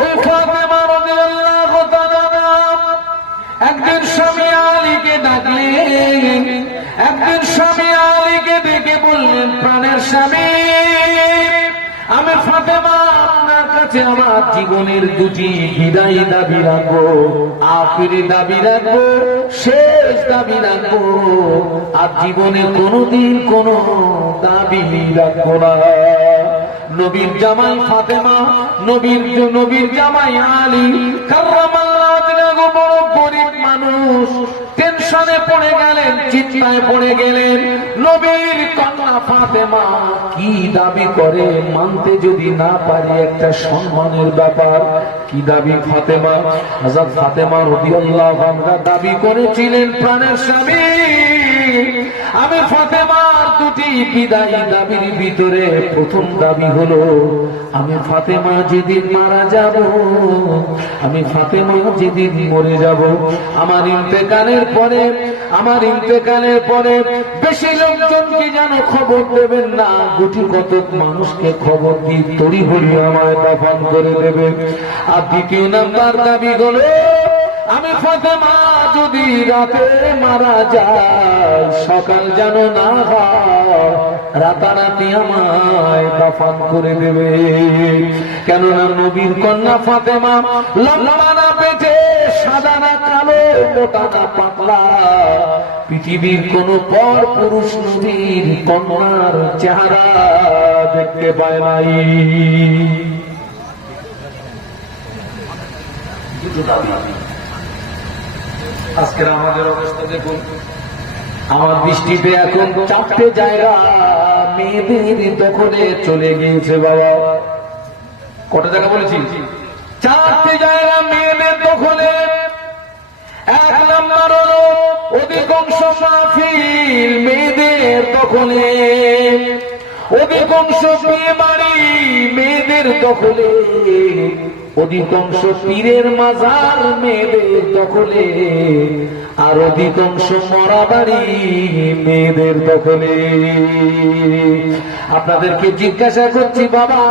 ওই ফাতেমা রাদিয়াল্লাহু তাআলা একদিন স্বামী আলীকে ডাকলেন, একদিন স্বামী আলীকে ডেকে বললেন, প্রাণের স্বামী, আমি ফাতেমা, আপনার কাছে আমার জীবনের দুটি বিদায় দাবি রাখব, আখিরি দাবি রাখব, শেষ দাবি রাখব, আর জীবনে কোনোদিন কোনো দাবি রাখব না। নবীর জামাই ফাতেমা নবীর নবীর জামাই আলী বড় গরিব মানুষ। টেনশনে পড়ে গেলেন, চিন্তায় পড়ে গেলেন। নবীর কন্যা ফাতেমা কি দাবি করে, মানতে যদি না পারি একটা সম্মানের ব্যাপার কি দাবি ফাতেমা? হযরত ফাতেমা রাদিয়াল্লাহু আনহা দাবি করেছিলেন, প্রাণের স্বামী। আমি ফাতেমার দুটি বিদায়ী দাবির ভিতরে প্রথম দাবি হলো, আমি ফাতেমা যেদিন মারা যাব, আমি ফাতেমা যেদিন মরে যাব, আমার ইন্তেকালের পরে, আমার ইন্তেকালের পরে বেশি লোকজনকে যেন খবর দেবেন না গুটি কতক মানুষকে খবর দিয়ে তড়ি হলি আমায় দাফন করে দেবে। আর দ্বিতীয় নাম্বার দাবি হলো, আমি ফাতেমা যদি রাতে মারা যায়, সকাল যেন না হয়, রাতারাতি আমায় দাফন করে দেবে। কেননা নবীর কন্যা ফাতেমা লম্বা না পেটে সাদা না কালো, মোটা না পাতলা। পৃথিবীর কোন পর পুরুষ নবীর কন্যার চেহারা দেখতে পায় নাই। দুটো দাবি আজকের আমাদের অবস্থা দেখুন। আমার দৃষ্টিতে এখন চারটে জায়গা। মেয়েদের দখলে চলে গিয়েছে বাবা। কটা জায়গা বলেছি? চারটে জায়গা মেয়েদের দখলে। এক নম্বর হলো অধিকাংশ মাহফিল মেয়েদের দখলে। অধিকাংশ বিয়ে বাড়ি মেয়েদের দখলে। অধিকাংশ পীরের মাজার মেয়েদের দখলে আর অধিকাংশ মরা বাড়ি মেয়েদের দখলে। আপনাদেরকে জিজ্ঞাসা করছি বাবা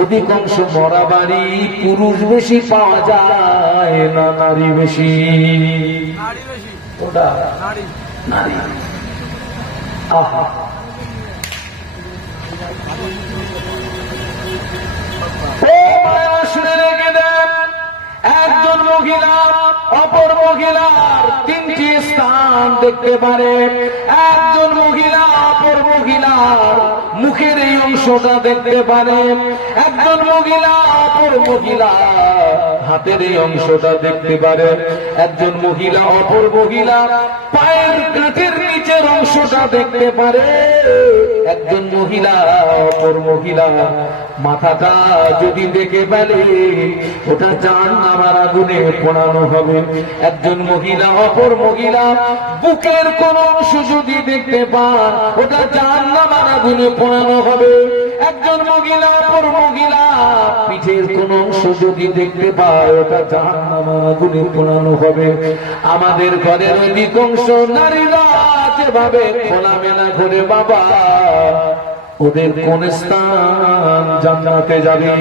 অধিকাংশ মরা বাড়ি পুরুষ বেশি পাওয়া যায় না নারী বেশি? ওটা নারী। আহা। মহিলা, অপর মহিলার তিনটি স্থান দেখতে পারে। একজন মহিলা, অপর মহিলার মুখের এই অংশটা দেখতে পারে। একজন মহিলা, অপর মহিলা হাতের এই অংশটা দেখতে পারে। একজন মহিলা, অপর মহিলা পায়ের কাঠের নিচের অংশটা দেখতে পারে। একজন মহিলা, অপর মহিলা, মাথাটা যদি দেখে ফেলে, ওটা জান আমার আগুনে পোড়ানো হবে। একজন মহিলা, অপর মহিলা, বুকের কোন অংশ যদি দেখতে পান, ওটা জান আমার আগুনে পোড়ানো হবে। একজন মহিলা, অপর মহিলা, পিঠের কোন অংশ যদি দেখতে পায়, ওটা জান আমার আগুনে পোড়ানো হবে। আমাদের ঘরের অধিকাংশ নারীরা যেভাবে খোলামেলা ঘুরে বাবা, ওদের কোন স্থান জান্নাতে যাবে?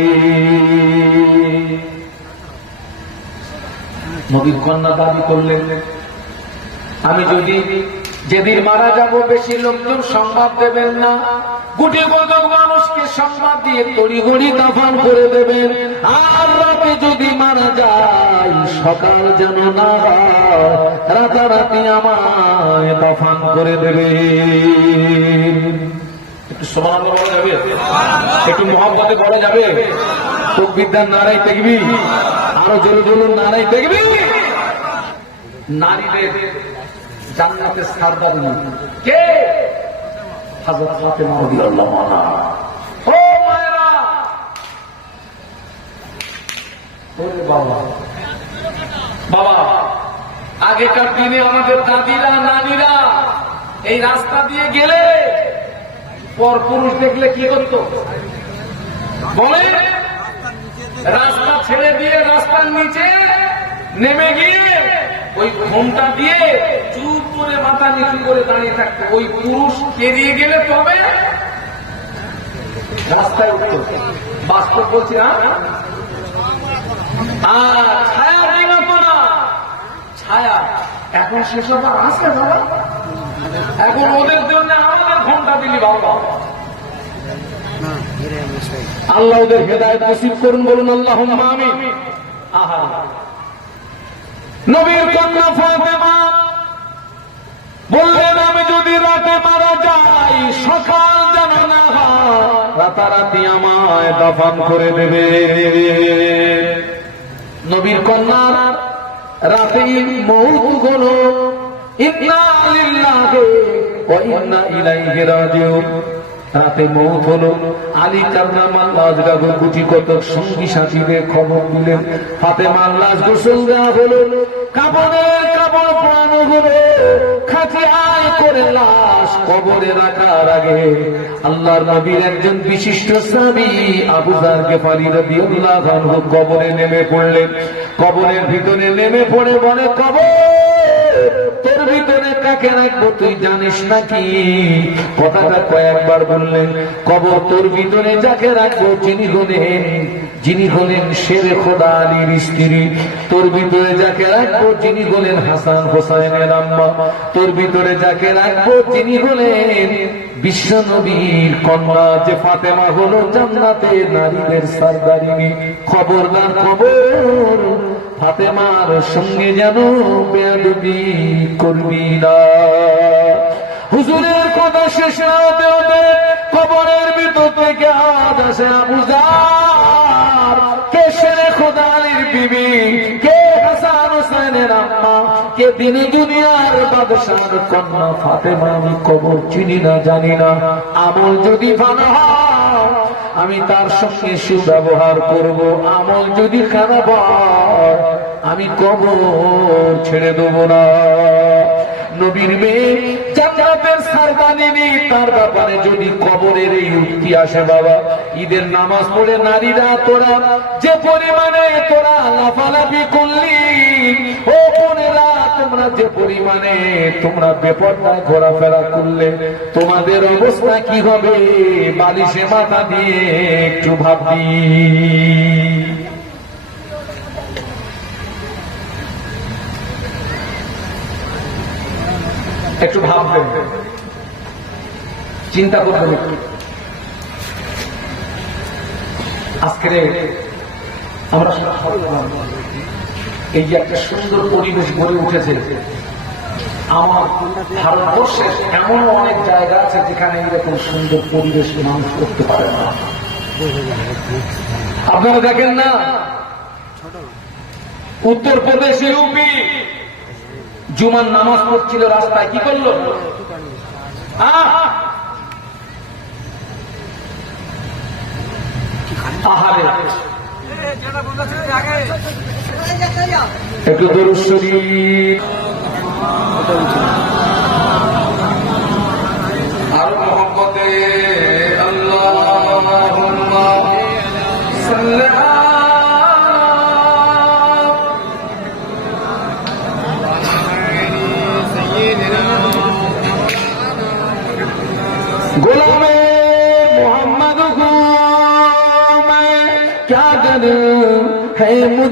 নবীর কন্যা দাবি করলেন, আমি যদি যেদিন মারা যাব, বেশি লোকজন সংবাদ দেবেন না। গুটি কতক মানুষকে সংবাদ দিয়ে তড়ি গড়ি দাফান করে দেবেন। আর রাতে যদি মারা যায় সকাল যেন না রাতারাতি আমায় দাফান করে দেবে একটু সমান বলা যাবে? একটু মহাব্বতে বলা যাবে? তকবিদ্যার নারাই দেখবি? আরও জোরে জোরে নারাই দেখবি? নারীদের জান্নাতে সারদা বলি কে? হযরত ফাতেমা রাদিয়াল্লাহু বাবা। আগেকার দিনে আমাদের দাদিরা, নানিরা এই রাস্তা দিয়ে গেলে পর পুরুষ দেখলে কি করতো বলে, রাস্তা ছেড়ে দিয়ে রাস্তার নিচে নেমে গিয়ে ওই ঘোমটা দিয়ে চুপ করে মাথা নিচু করে দাঁড়িয়ে থাকতো। ওই পুরুষ পেরিয়ে গেলে তবে রাস্তায় উঠতো। বাস্তব বলছি না? এখন সেসব আর আছে বাবা। এখন ওদের জন্য আমাদের ঘণ্টা দিলি বাবা। আল্লাহ ওদের হেদায়ত নসিব করুন, বলুন আল্লাহ আমি আহা। নবীর কন্যা ফাতেমা বললেন আমি যদি রাতে মারা যাই সকাল রাতারাতি আমায় দফন করে দেবে। নবীর কন্যার রাতে মৌত হলো আলী কাররামাল লাজগাগর গুটি কত সঙ্গী সাথীদের খবর দিলেন। হাতে লাশ গোসল দেওয়া হলো। কাপড়ের কাপড় হবে খাঁচে আয় করে লাশ কবরে রাখার আগে আল্লাহর নবীর একজন বিশিষ্ট স্বামী আবু জার গেফারি রবি কবরে নেমে পড়লেন। কবরের ভিতরে নেমে পড়ে বলে, কবর! কাকে রাখব, তুই জানিস নাকি? কথাটা কয়েকবার বললেন, কবর তোর ভিতরে যাকে রাখব, যিনি হলেন যিনি হলেন শেরে খোদা আলীর স্ত্রী। তোর ভিতরে যাকে রাখব, যিনি হলেন হাসান হোসাইনের আম্মা। তোর ভিতরে যাকে রাখব, যিনি হলেন বিশ্ব নবীর কন্যা। যে ফাতেমা হলো জান্নাতে নারীদের সারদারিনী। খবরদার খবর ফাতেমার সঙ্গে যেন বেয়াদবি করবি না। হুজুরের কথা শেষ না হতে কবরের ভিতর থেকে আওয়াজ আসে কে কে দুনিয়ার কন্যা? ফাতেমা আমি কবর চিনি না, জানি না। আমল যদি ভালো হয় আমি তার সঙ্গে সুব্যবহার করব। আমল যদি খারাপ আমি কবর ছেড়ে দেব না। নবীর মেয়ে সারদানিনি তার ব্যাপারে যদি কবরের এই উক্তি আসে বাবা, ঈদের নামাজ পড়ে নারীরা, তোরা যে পরিমাণে তোরা লাফালাফি করলি, ও বোনেরা যে পরিমাণে তোমরা ঘোরাফেরা করলে তোমাদের অবস্থা কি হবে? বালিশে মাথা দিয়ে একটু ভাবি। একটু ভাববেন চিন্তা করবেন একটু আজকে আমরা এই যে একটা সুন্দর পরিবেশ গড়ে উঠেছে, আমার ভারতবর্ষের এমন অনেক জায়গা আছে যেখানে এরকম সুন্দর পরিবেশ মানুষ করতে পারে না। আপনারা দেখেন না? উত্তরপ্রদেশ ইউপি জুমার নামাজ পড়ছিল রাস্তায়, কি করল? আহ! আহারে একটু দরুদ শরীফ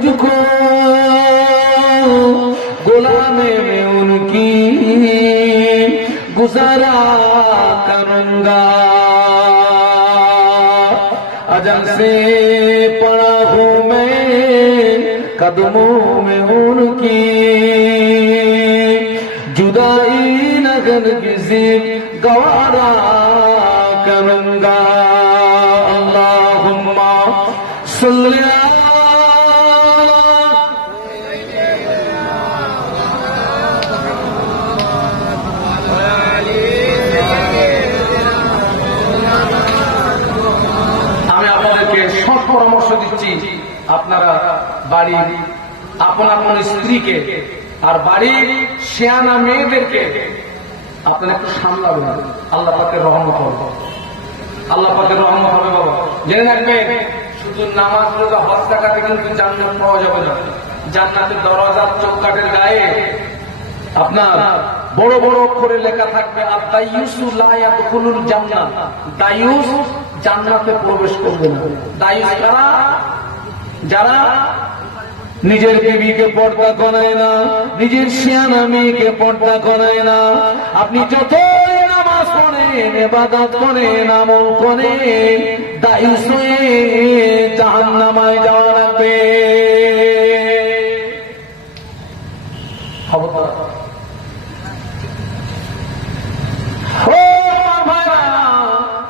मुझको गुलाम में उनकी गुजारा करूँगा। अजल से पड़ा हूँ मैं, कदमों में उनकी जुदाई नगर किसी गवारा বাড়ির আপন আপন স্ত্রীকে, আর বাড়ির শেয়ানা মেয়েদেরকে আপনারা একটু সামলাবেন। আল্লাহ পাকের রহমত হবে। আল্লাহ পাকের রহমত হবে বাবা। জেনে রাখবেন, শুধু নামাজ রোজা, হজ টাকাতে কিন্তু জান্নাত পাওয়া যাবে না। জান্নাতের দরজা চৌকাটের গায়ে আপনার বড় বড় অক্ষরে লেখা থাকবে আর দাইয়ুসু লা ইয়াদখুলুল জান্নাত দাইয়ুস জান্নাতে প্রবেশ করবে না। দাইয়ুস কারা? যারা নিজের বিবিকে পর্দা করায় না, নিজের শিয়ানা মেয়েকে পর্দা করায় না। আপনি যতই নামাজ পড়েন এবাদত করেন, আমল করেন দায়ুস হয়ে জাহান নামায় যাওয়া লাগবে।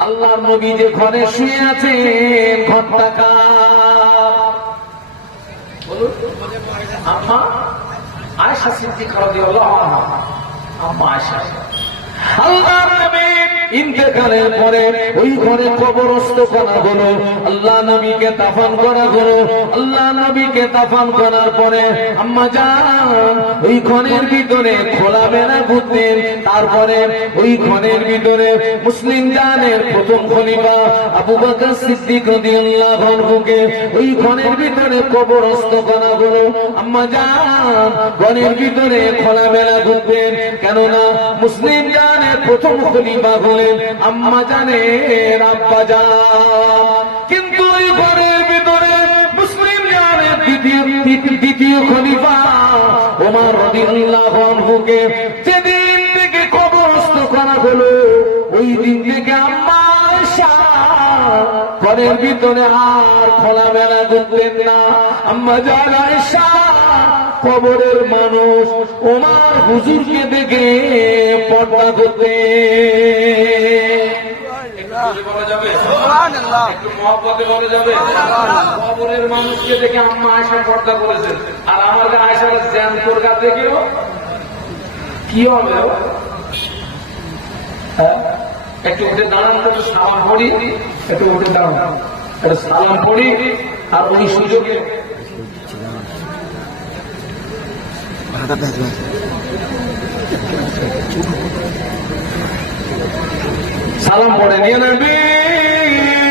আল্লাহর নবী যে ঘরে শুয়ে আছেন, ঘরটা কার? বলুন। আম্মা আয়সা সিদ্দিক রাদিয়াল্লাহু আনহা আম্মা আয়সা আল্লাহর নবী ইন্তেকালের পরে ওই ঘরে কবরস্থ করা হলো। আল্লাহ নবীকে দাফন করা হলো। আল্লাহ নবীকে দাফন করার পরে আম্মা জান, ওই ঘরের ভিতরে খোলা বেড়া ঘুরতেন। তারপরে ওই ঘরের ভিতরে মুসলিম জানের প্রথম খলিফা আবু বকর সিদ্দিক রাদিয়াল্লাহু আনহুকে ওই ঘরের ভিতরে কবরস্থ করা হলো। আম্মা জান ঘরের ভিতরে খোলা বেড়া ঘুরতেন। কেননা মুসলিম জানের প্রথম খলিফা হলেন আম্মা জানের আব্বা জান। কিন্তু ওই ঘরের ভিতরে মুসলিম জানের দ্বিতীয় দ্বিতীয় খলিফা ওমর রাদিয়াল্লাহু আনহুকে যেদিন থেকে কবরস্থ করা হলো, ওই দিন থেকে আম্মা ঘরের ভিতরে আর খোলামেলা করতেন না। আম্মা জান কবরের মানুষ ওমার হুজুরকে দেখে পর্দা করতে। একটু? হ্যাঁ? উঠে দাঁড়ান, একটু সালাম একটু উঠে দাঁড়ান। সালাম আর ওই সুযোগে সালাম পড়ে নিয়ে নেবে